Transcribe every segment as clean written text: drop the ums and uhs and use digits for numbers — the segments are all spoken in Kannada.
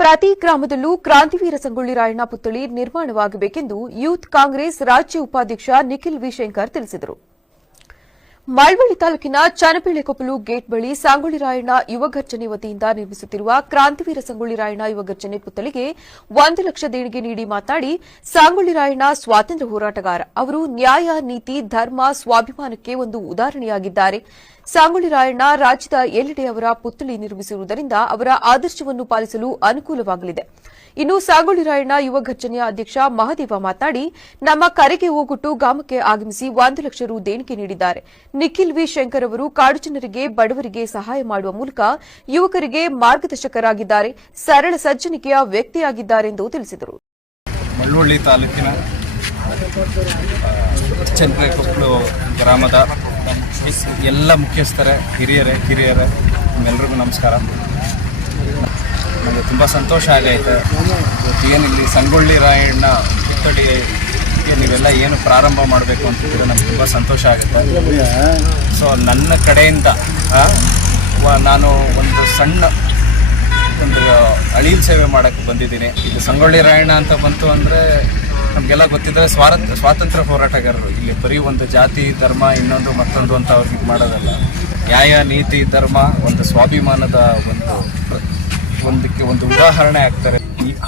ಪ್ರತಿ ಗ್ರಾಮದಲ್ಲೂ ಕ್ರಾಂತಿವೀರ ಸಂಗೊಳ್ಳಿ ರಾಯಣ್ಣ ಪುತ್ಥಳಿ ನಿರ್ಮಾಣವಾಗಬೇಕೆಂದು ಯೂತ್ ಕಾಂಗ್ರೆಸ್ ರಾಜ್ಯ ಉಪಾಧ್ಯಕ್ಷ ನಿಖಿಲ್ ವಿ ಶಂಕರ್ ತಿಳಿಸಿದರು. ಮಳವಳ್ಳಿ ತಾಲೂಕಿನ ಚನ್ನಪೀಳೆಕೊಪ್ಪಲು ಗೇಟ್ ಬಳಿ ಸಂಗೊಳ್ಳಿ ರಾಯಣ್ಣ ಯುವಘರ್ಜನೆ ವತಿಯಿಂದ ನಿರ್ಮಿಸುತ್ತಿರುವ ಕ್ರಾಂತಿವೀರ ಸಂಗೊಳ್ಳಿ ರಾಯಣ್ಣ ಯುವಘರ್ಜನೆ ಪುತ್ಥಳಿಗೆ 1 ಲಕ್ಷ ದೇಣಿಗೆ ನೀಡಿ ಮಾತನಾಡಿ, ಸಂಗೊಳ್ಳಿ ರಾಯಣ್ಣ ಸ್ವಾತಂತ್ರ್ಯ ಹೋರಾಟಗಾರ. ಅವರು ನ್ಯಾಯ, ನೀತಿ, ಧರ್ಮ, ಸ್ವಾಭಿಮಾನಕ್ಕೆ ಒಂದು ಉದಾಹರಣೆಯಾಗಿದ್ದಾರೆ. ಸಂಗೊಳ್ಳಿ ರಾಯಣ್ಣ ರಾಜ್ಯದ ಎಲ್ಲೆಡೆ ಅವರ ಪುತ್ಥಳಿ ನಿರ್ಮಿಸಿರುವುದರಿಂದ ಅವರ ಆದರ್ಶವನ್ನು ಪಾಲಿಸಲು ಅನುಕೂಲವಾಗಲಿದೆ. ಇನ್ನು ಸಂಗೊಳ್ಳಿ ರಾಯಣ್ಣ ಯುವ ಘರ್ಜನೆಯ ಅಧ್ಯಕ್ಷ ಮಹದೇವ ಮಾತನಾಡಿ, ನಮ್ಮ ಕರೆಗೆ ಓಗೊಟ್ಟು ಗ್ರಾಮಕ್ಕೆ ಆಗಮಿಸಿ 1 ಲಕ್ಷ ರು ದೇಣಿಗೆ ನೀಡಿದ್ದಾರೆ. ನಿಖಿಲ್ ವಿ ಶಂಕರ್ ಅವರು ಕಾಡು ಜನರಿಗೆ, ಬಡವರಿಗೆ ಸಹಾಯ ಮಾಡುವ ಮೂಲಕ ಯುವಕರಿಗೆ ಮಾರ್ಗದರ್ಶಕರಾಗಿದ್ದಾರೆ. ಸರಳ ಸಜ್ಜನಿಕೆಯ ವ್ಯಕ್ತಿಯಾಗಿದ್ದಾರೆ ಎಂದು ತಿಳಿಸಿದರು. ಮಳವಳ್ಳಿ ತಾಲೂಕಿನ ಚನ್ನಪೀಳೆಕೊಪ್ಪಲು ಗ್ರಾಮದ ಎಲ್ಲ ಮುಖ್ಯಸ್ಥರೇ, ಹಿರಿಯರೇ, ಕಿರಿಯರೇ, ನಿಮ್ಮೆಲ್ಲರಿಗೂ ನಮಸ್ಕಾರ. ನನಗೆ ತುಂಬ ಸಂತೋಷ ಆಗೈತೆ. ಏನಿಲ್ಲಿ ಸಂಗೊಳ್ಳಿ ರಾಯಣ್ಣ ಪುತ್ಥಳಿಗೆ ನೀವೆಲ್ಲ ಏನು ಪ್ರಾರಂಭ ಮಾಡಬೇಕು ಅಂತಿದ್ರೆ ನಮ್ಗೆ ತುಂಬ ಸಂತೋಷ ಆಗುತ್ತೆ. ಸೊ ನನ್ನ ಕಡೆಯಿಂದ ನಾನು ಒಂದು ಸಣ್ಣ ಅಳಿಲ್ ಸೇವೆ ಮಾಡೋಕ್ಕೆ ಬಂದಿದ್ದೀನಿ. ಇದು ಸಂಗೊಳ್ಳಿ ರಾಯಣ್ಣ ಅಂತ ಬಂತು ಅಂದರೆ ನಮಗೆಲ್ಲ ಗೊತ್ತಿದ್ದರೆ ಸ್ವಾತಂತ್ರ್ಯ ಹೋರಾಟಗಾರರು. ಇಲ್ಲಿ ಬರೀ ಒಂದು ಜಾತಿ, ಧರ್ಮ, ಇನ್ನೊಂದು ಮತ್ತೊಂದು ಅಂತ ಅವ್ರಿಗೆ ಮಾಡೋದಲ್ಲ. ನ್ಯಾಯ, ನೀತಿ, ಧರ್ಮ, ಒಂದು ಸ್ವಾಭಿಮಾನದ ಒಂದಕ್ಕೆ ಒಂದು ಉದಾಹರಣೆ ಆಗ್ತಾರೆ.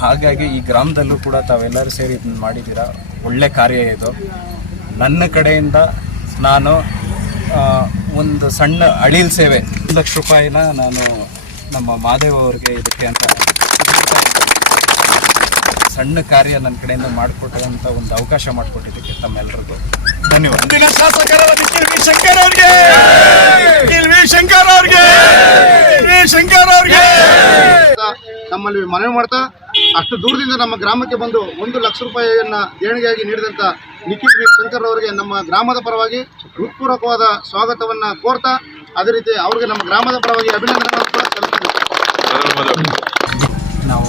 ಹಾಗಾಗಿ ಈ ಗ್ರಾಮದಲ್ಲೂ ಕೂಡ ತಾವೆಲ್ಲರೂ ಸೇರಿ ಇದನ್ನು ಮಾಡಿದ್ದೀರಾ. ಒಳ್ಳೆ ಕಾರ್ಯ ಇದು. ನನ್ನ ಕಡೆಯಿಂದ ನಾನು ಒಂದು ಸಣ್ಣ ಅಳಿಲ್ ಸೇವೆ 1 ಲಕ್ಷ ರೂಪಾಯಿನ ನಾನು ನಮ್ಮ ಮಾದೇವ್ ಅವರಿಗೆ ಇದಕ್ಕೆ ಅಂತ ಸಣ್ಣ ಕಾರ್ಯ ನನ್ನ ಕಡೆಯಿಂದ ಮಾಡಿಕೊಟ್ಟಂತ ಒಂದು ಅವಕಾಶ ಮಾಡಿಕೊಟ್ಟಿದ್ದಕ್ಕೆ ತಮ್ಮೆಲ್ಲರಿಗೂ ಧನ್ಯವಾದ. ನಮ್ಮಲ್ಲಿ ಮನವಿ ಮಾಡ್ತಾ, ಅಷ್ಟು ದೂರದಿಂದ ನಮ್ಮ ಗ್ರಾಮಕ್ಕೆ ಬಂದು 1 ಲಕ್ಷ ರೂಪಾಯಿಯನ್ನ ದೇಣಿಗೆಯಾಗಿ ನೀಡಿದಂಥ ನಿಖಿಲ್ ವಿ ಶಂಕರ್ ಅವರಿಗೆ ನಮ್ಮ ಗ್ರಾಮದ ಪರವಾಗಿ ಹೃತ್ಪೂರ್ವಕವಾದ ಸ್ವಾಗತವನ್ನ ಕೋರ್ತಾ, ಅದೇ ರೀತಿ ಅವರಿಗೆ ನಮ್ಮ ಗ್ರಾಮದ ಪರವಾಗಿ ಅಭಿನಂದನೆಗಳನ್ನು ಕೂಡ ಸಲ್ಲಿಸ್ತೇನೆ. ನಾವು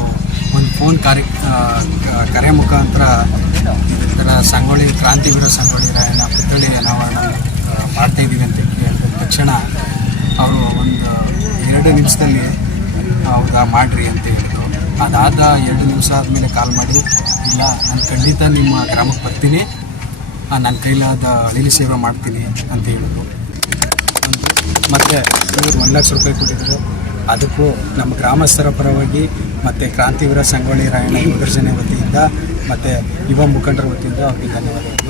ಒಂದು ಫೋನ್ ಕರೆ ಮುಖಾಂತರ ಸಂಗೊಳ್ಳಿ ಕ್ರಾಂತಿವೀರ ಸಂಗೊಳ್ಳಿ ರಾಯಣ್ಣ ಪುತ್ಥಳಿ ಅನಾವರಣ ಮಾಡ್ತಾಯಿದ್ದೀವಿ ಅಂತ ಹೇಳಿದ ತಕ್ಷಣ ಅವರು ಒಂದು 2 ನಿಮಿಷದಲ್ಲಿ ಹೌದಾ ಮಾಡಿರಿ ಅಂತ ಹೇಳಿದ್ರು. ಅದಾದ 2 ನಿಮಿಷ ಆದಮೇಲೆ ಕಾಲ್ ಮಾಡಿ, ಇಲ್ಲ ನಾನು ಖಂಡಿತ ನಿಮ್ಮ ಗ್ರಾಮಕ್ಕೆ ಬರ್ತೀನಿ, ನನ್ನ ಕೈಲಾದ ಅಳಿಲು ಸೇವೆ ಮಾಡ್ತೀನಿ ಅಂತ ಹೇಳಿದ್ರು. ಮತ್ತು 1 ಲಕ್ಷ ರೂಪಾಯಿ ಕೊಟ್ಟಿದ್ದರು. ಅದಕ್ಕೂ ನಮ್ಮ ಗ್ರಾಮಸ್ಥರ ಪರವಾಗಿ ಮತ್ತು ಕ್ರಾಂತಿವೀರ ಸಂಗೊಳ್ಳಿ ರಾಯಣ್ಣ ಯುವಘರ್ಜನೆ ವತಿಯಿಂದ ಮತ್ತು ಯುವ ಮುಖಂಡರ ವತಿಯಿಂದ ಅವರಿಗೆ ಧನ್ಯವಾದಗಳು.